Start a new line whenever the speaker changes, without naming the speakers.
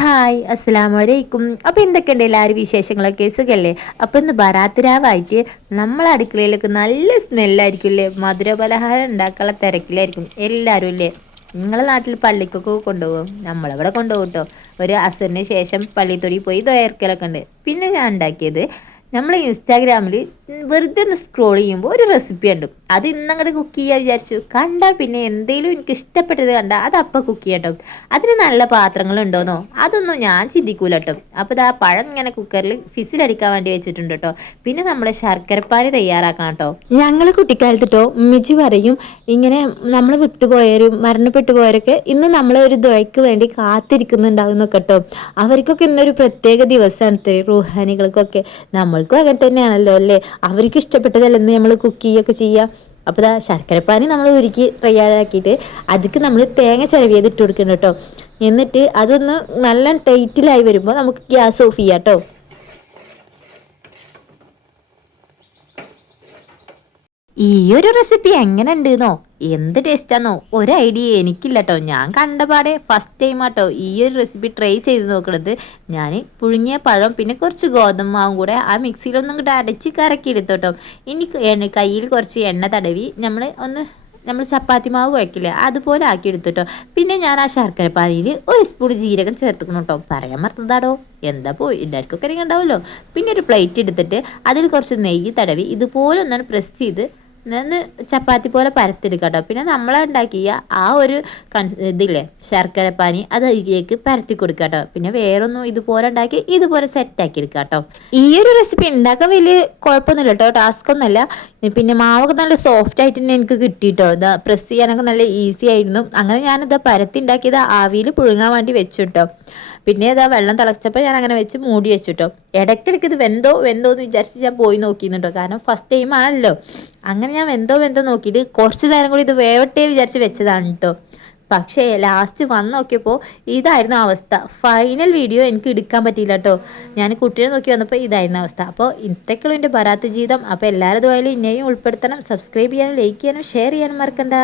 Hi അസ്സാം വലൈക്കും അപ്പോൾ എന്തൊക്കെയുണ്ട് എല്ലാവരും വിശേഷങ്ങളൊക്കെ? സുഖല്ലേ? അപ്പോൾ ഇന്ന് ബറാത്തിരാവായിട്ട് നമ്മളെ അടുക്കളയിലൊക്കെ നല്ല സ്മെല്ലായിരിക്കും അല്ലേ മധുര പലഹാരം ഉണ്ടാക്കാനുള്ള തിരക്കിലായിരിക്കും. എല്ലാവരും അല്ലേ നിങ്ങളെ നാട്ടിൽ പള്ളിക്കൊക്കെ കൊണ്ടുപോകും. നമ്മളവിടെ കൊണ്ടുപോകും കേട്ടോ ഒരു അസറിന് ശേഷം പള്ളിത്തൊടി പോയി ദ്വയർക്കലൊക്കെ ഉണ്ട്. പിന്നെ ഞാൻ ഉണ്ടാക്കിയത് നമ്മൾ ഇൻസ്റ്റാഗ്രാമിൽ വെറുതെ ഒന്ന് സ്ക്രോൾ ചെയ്യുമ്പോൾ ഒരു റെസിപ്പി ഉണ്ട് അത് ഇന്നങ്ങോട്ട് കുക്ക് ചെയ്യാൻ വിചാരിച്ചു. കണ്ടാൽ പിന്നെ എന്തെങ്കിലും എനിക്ക് ഇഷ്ടപ്പെട്ടത് കണ്ടാൽ അത് അപ്പം കുക്ക് ചെയ്യട്ടോ അതിന് നല്ല പാത്രങ്ങളുണ്ടോന്നോ? അതൊന്നും ഞാൻ ചിന്തിക്കൂല കേട്ടോ അപ്പോൾ ഇതാ പഴം ഇങ്ങനെ കുക്കറിൽ ഫിസിലടിക്കാൻ വേണ്ടി വെച്ചിട്ടുണ്ട് കേട്ടോ പിന്നെ നമ്മുടെ ശർക്കരപ്പാനി തയ്യാറാക്കാം കേട്ടോ ഞങ്ങൾ കുട്ടിക്കാലത്ത് കേട്ടോ ഉമ്മിച്ചി പറയും ഇങ്ങനെ നമ്മൾ വിട്ടുപോയവരും മരണപ്പെട്ടു പോയവരൊക്കെ ഇന്ന് നമ്മൾ ഒരു ദ്വയ്ക്ക് വേണ്ടി കാത്തിരിക്കുന്നുണ്ടാവും കേട്ടോ അവർക്കൊക്കെ ഇന്നൊരു പ്രത്യേക ദിവസമാണ് റൂഹാനികൾക്കൊക്കെ. നമ്മൾക്കും അങ്ങനെ തന്നെയാണല്ലോ അല്ലേ? അവർക്ക് ഇഷ്ടപ്പെട്ടതല്ലെന്ന് നമ്മൾ കുക്ക് ചെയ്യുകയൊക്കെ ചെയ്യുക. അപ്പോൾ ഇതാ ശർക്കരപ്പാനി നമ്മൾ ഉരുക്കി തയ്യാറാക്കിയിട്ട് അതിക്ക് നമ്മൾ തേങ്ങ ചിരവിയത് ഇട്ട് കൊടുക്കണം കേട്ടോ. എന്നിട്ട് അതൊന്ന് നല്ല ടൈറ്റിലായി വരുമ്പോൾ നമുക്ക് ഗ്യാസ് ഓഫ് ചെയ്യാം കേട്ടോ. ഈ ഒരു റെസിപ്പി എങ്ങനെ ഉണ്ടെന്നോ എന്ത് ടേസ്റ്റാന്നോ ഒരു ഐഡിയ എനിക്കില്ല കേട്ടോ ഞാൻ കണ്ടപാടെ ഫസ്റ്റ് ടൈം ആട്ടോ ഈ ഒരു റെസിപ്പി ട്രൈ ചെയ്ത് നോക്കണത്. ഞാൻ പുഴുങ്ങിയ പഴം പിന്നെ കുറച്ച് ഗോതമ്പ് മാവും കൂടെ ആ മിക്സിയിലൊന്നും കൂടെ അടച്ച് കറക്കി എടുത്തോട്ടോ ഇനി കയ്യിൽ കുറച്ച് എണ്ണ തടവി നമ്മൾ ഒന്ന് നമ്മൾ ചപ്പാത്തി മാവ് കുഴക്കില്ലേ അതുപോലെ ആക്കി എടുത്തിട്ടോ പിന്നെ ഞാൻ ആ ശർക്കരപ്പാലിയിൽ ഒരു സ്പൂൺ ജീരകം ചേർത്തുക്കണം കേട്ടോ പറയാൻ മറന്നതാടോ? എന്താ പോയി? എല്ലാവർക്കും ഒക്കെ ഉണ്ടാവുമല്ലോ പിന്നെ ഒരു പ്ലേറ്റ് എടുത്തിട്ട് അതിൽ കുറച്ച് നെയ്യ് തടവി ഇതുപോലെ ഒന്നാണ് പ്രസ് ചെയ്ത് ഒന്ന് ചപ്പാത്തി പോലെ പരത്തെടുക്കുക കേട്ടോ. പിന്നെ നമ്മളുണ്ടാക്കിയ ആ ഒരു ഇതില്ലേ ശർക്കരപ്പാനി അത് അതിലേക്ക് പരത്തി കൊടുക്കുക കേട്ടോ. പിന്നെ വേറൊന്നും ഇതുപോലെ ഉണ്ടാക്കി ഇതുപോലെ സെറ്റാക്കി എടുക്കുക കേട്ടോ. ഈ ഒരു റെസിപ്പി ഉണ്ടാക്കാൻ വലിയ കുഴപ്പമൊന്നുമില്ല കേട്ടോ. ടാസ്ക് ഒന്നുമല്ല. പിന്നെ മാവൊക്കെ നല്ല സോഫ്റ്റ് ആയിട്ട് തന്നെ എനിക്ക് കിട്ടിയിട്ടോ ഇതാ പ്രസ് ചെയ്യാനൊക്കെ നല്ല ഈസി ആയിരുന്നു. അങ്ങനെ ഞാനിത് പരത്തി ഉണ്ടാക്കിയത് ആവിയിൽ പുഴുങ്ങാൻ വേണ്ടി വെച്ചു കേട്ടോ. പിന്നെ ഇതാ വെള്ളം തിളച്ചപ്പോൾ ഞാൻ അങ്ങനെ വെച്ച് മൂടി വെച്ചിട്ടോ. ഇടയ്ക്കിടയ്ക്ക് ഇത് വെന്തോ വെന്തോ എന്ന് വിചാരിച്ച് ഞാൻ പോയി നോക്കിയിരുന്നുട്ടോ കാരണം ഫസ്റ്റ് ടൈം ആണല്ലോ. അങ്ങനെ ഞാൻ വെന്തോ വെന്തോ നോക്കിയിട്ട് കുറച്ച് നേരം കൂടി ഇത് വേവട്ടെ വിചാരിച്ച് വെച്ചതാണ് കേട്ടോ. പക്ഷേ ലാസ്റ്റ് വന്ന് നോക്കിയപ്പോൾ ഇതായിരുന്നു അവസ്ഥ. ഫൈനൽ വീഡിയോ എനിക്ക് എടുക്കാൻ പറ്റിയില്ല കേട്ടോ. ഞാൻ കുട്ടിയെ നോക്കി വന്നപ്പോൾ ഇതായിരുന്നു അവസ്ഥ. അപ്പോൾ ഇത്രയ്ക്കുള്ള എന്റെ ബറാത്ത് ജീവിതം. അപ്പോൾ എല്ലാവരും ഇതുപോലെ ഇന്നെയും ഉൾപ്പെടുത്തണം സബ്സ്ക്രൈബ് ചെയ്യാനും ലൈക്ക് ചെയ്യാനും ഷെയർ ചെയ്യാനും മറക്കണ്ട.